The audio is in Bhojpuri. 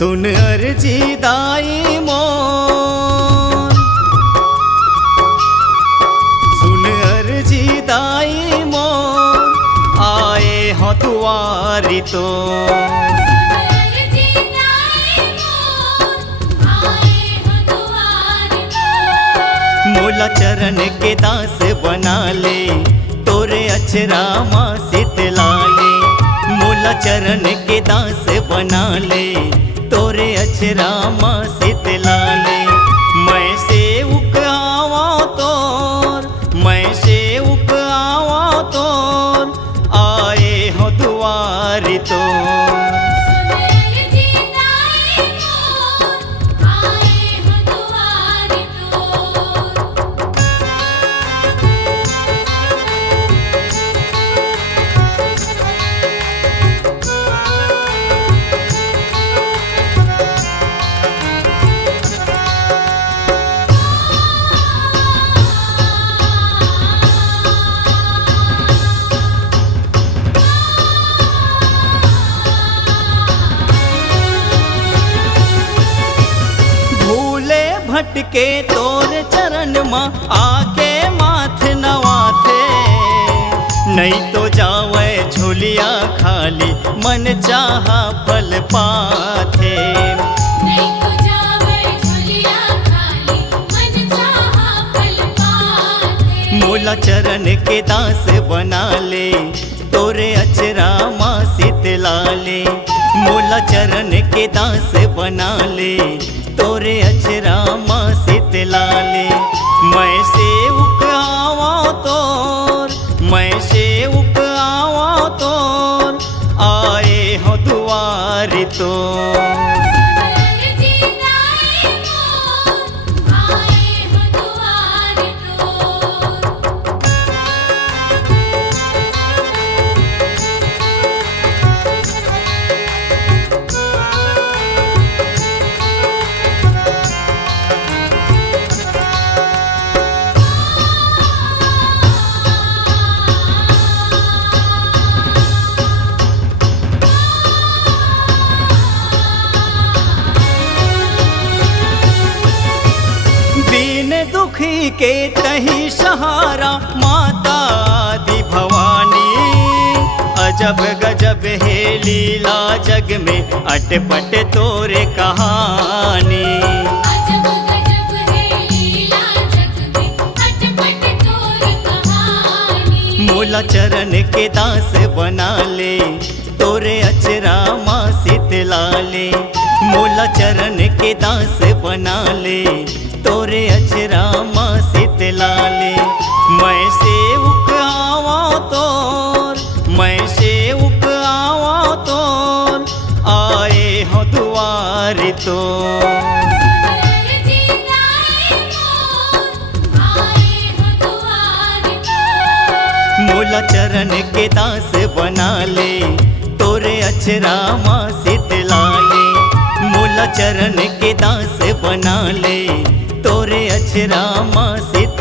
सुन अर्जी दाई मोर, सुन अर्जी दाई मोर, आए हो दुआरी तो। मोला चरण के दास बना ले, तोरे अचरा माँ शीतला ले। मोला चरण के दास बना ले, तोरे अचरा माँ शीतला ले। मैं सेवक आवा तोर, मैं सेवक आवा तोर, आए हो दुआरी तोर। भटके तोर चरण माँ आके माथ नवाथे, नहीं तो जावे झोलिया खाली मन चाहा फल पाथे। नहीं तो जावे झोलिया खाली मन चाहा फल पाथे। मोला चरण के दास बना ले, तोरे अचरा माँ शीतला ले। मोला चरण के दास बना ले, तोरे अचरा माँ शीतला ले। मैं सेवक आवा तोर, मैं सेवक आवा तोर, आए हो दुआरी तोर। दुखी के तही सहारा माता दी भवानी। अजब गजब है लीला जग में, अटपट तोरे कहानी। अजब गजब है लीला जग में, अटपट तोरे कहानी। मोला चरण के दास बना ले, तोरे अचरा माँ शीतला ले। मोला चरण के दास बना ले, तोरे अचरा माँ शीतला ले। मैं सेवक आवा तोर, मैं सेवक आवा तोर, आए हो दुआरी तोर। मोला चरण के दास बना ले, तोरे अचरा माँ शीतला ले। मोला चरण के दास बना ले, तोरे अचरा माँ शीतला